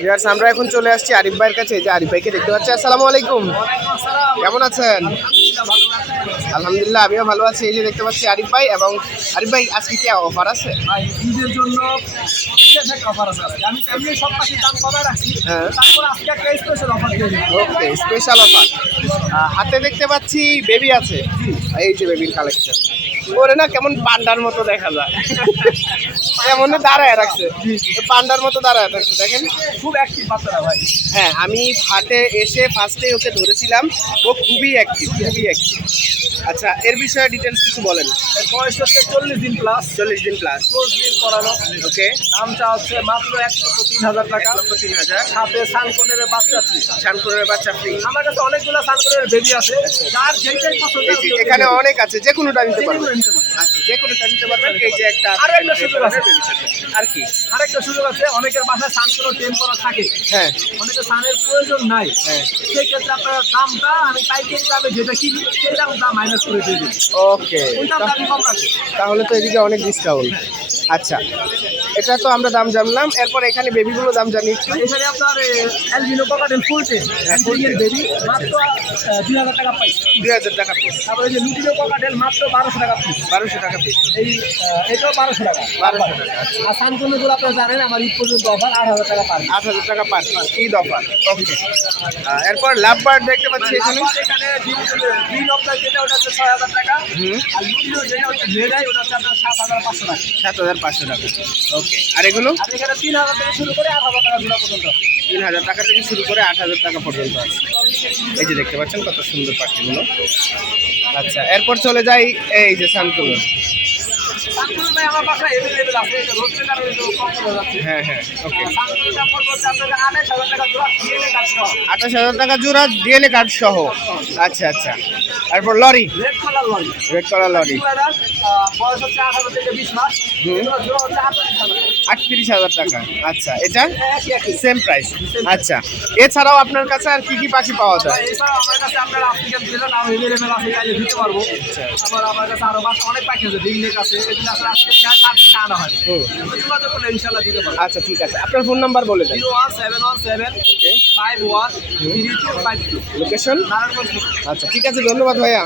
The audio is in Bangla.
ভিউয়ার্স আমরা এখন চলে আসছি আরিফ ভাইয়ের কাছে। যে আরিফ ভাইকে দেখতে পাচ্ছি। আসসালামু আলাইকুম, কেমন আছেন? আলহামদুলিল্লাহ, আমিও ভালো আছি। এই যে দেখতে পাচ্ছি আরিফ ভাই। এবং আরিফ ভাই আজকে কি অফার আছে? ঈদের জন্য অফার আছে। আমি এমনি সব পাখি দাম কমায় রাখছি, হ্যাঁ, তারপর আজকে একটা স্পেশাল অফার দিয়ে দিই। ওকে, স্পেশাল অফার। হাতে দেখতে পাচ্ছি বেবি আছে। এই যে বেবির কালেকশন, ওরে না কেমন পান্ডার মতো দেখা যায়। এমন দাঁড়ায় রাখছে, পান্ডার মতো দাঁড়ায় রাখছে, দেখেন খুব অ্যাক্টিভ বাচ্চারা ভাই। হ্যাঁ, আমি হাটে এসে ফার্স্টে ওকে ধরেছিলাম, ও খুবই অ্যাক্টিভ, খুবই অ্যাক্টিভ। আচ্ছা, এর বিষয়ে ডিটেলস কিছু বলেন। এর বয়স হচ্ছে 40 দিন প্লাস। 40 দিন প্লাস, 10 দিন করানো। ওকে। দামটা হচ্ছে মাত্র 1,03,000 টাকা। 1,03,000। সাথে সানকনের বাচ্চা ফ্রি। শানকুরের বাচ্চা ফ্রি। আমার কাছে অনেকগুলো সানকনের বেবি আছে, যার যেটাই পছন্দ এই যে এখানে অনেক আছে, যে কোনোটা নিতে পারবেন। যেগুলো নিতে পারেন। আচ্ছা, যে কোনোটা নিতে পারবেন। এই যে একটা আরো একটা সুযোগ আছে। আর কি? আরেকটা সুযোগ আছে, অনেকের বাসায় সানকনের টেম করা থাকে, হ্যাঁ অনেকের সানের প্রয়োজন নাই। হ্যাঁ, সেই ক্ষেত্রে আপনার দামটা আমি পাইকারি দামে যেটা কিনি সেই দাম মাইনাস করে দিয়ে দিই। ওকে। ওই দামটা আমি কম রাখি। তাহলে তো এদিকে অনেক ডিসকাউন্ট। আচ্ছা, এটা তো আমরা দাম জানলাম। এরপর এখানে বেবিগুলো দাম জানি একটু। এখানে আপনার অ্যালবিনো ককাটেল ফুল টেম বেবি মাত্র 2,000 টাকা পাই। 2,000 টাকা পিস। তারপরে যে লুটিনো ককাটেল মাত্র 1200 টাকা পিস। 1200 টাকা পিস। এটাও 1200 টাকা। 1200 টাকা। আর সানকোনগুলো আপনারা জানেন আমার ঈদ পর্যন্ত অফার 8,000 টাকা পার। 8,000 টাকা পার পিস, ঈদ অফার। ওকে। এরপর লাভ বার্ড দেখতে পাচ্ছি এখানে। এখানে গ্রিন অফলাইন যেটা ওটা হচ্ছে 6,000 টাকা। হুম, আর লুটিনো যেটা হচ্ছে রেড আই ওটা হচ্ছে আপনার 7,500 টাকা। 7,500 টাকা। ওকে। আর এগুলো আর এখানে 3,000 থেকে শুরু করে 8,000 টাকা জোড়া পর্যন্ত। 3,000 টাকা থেকে শুরু করে 8,000 টাকা পর্যন্ত আছে। এই যে দেখতে পাচ্ছেন কত সুন্দর পাখিগুলো। আচ্ছা, এরপর চলে যাই এই যে সানকুলো। সানকুলো ভাই আমার বাসায় अवेलेबल আছে, এটা রোডের কারণে একটু কম চলে যাচ্ছে। হ্যাঁ হ্যাঁ, ওকে। সানকুলোটা পড়বে আপনাদের 28,000 টাকা জোড়া ডিএনএ কার্ড সহ। 28,000 টাকা জোড়া, ডিএনএ কার্ড সহ। আচ্ছা আচ্ছা। এরপর lorry, red colour lorry. Red colour lorry. বয়স হচ্ছে 18 থেকে 20 মাস। হুম। এগুলো জোড়া হচ্ছে 38,000 টাকা। 38,000 টাকা। আচ্ছা, এটা একই একই। Same price. আচ্ছা, এছাড়াও আপনার কাছে আর কি কি পাখি পাওয়া যায়? এছাড়াও আমার কাছে আপনার আফ্রিকান প্লেন আমি अवेलेबल আছে, চাইলে দিতে পারবো। আবার আমার কাছে আরো বাস অনেক পাখি আছে, রিংনেক আছে, এগুলো আসলে আজকে 4-5 আনা হয়। হুম। যোগাযোগ করলে ইনশাআল্লাহ দিতে পারবো। আচ্ছা, ঠিক আছে। আপনার ফোন নাম্বার বলে দেন। 01717 ওকে। 513252। লোকেশন? নারায়ণগঞ্জ। আচ্ছা, ঠিক আছে, ধন্যবাদ ভাইয়া।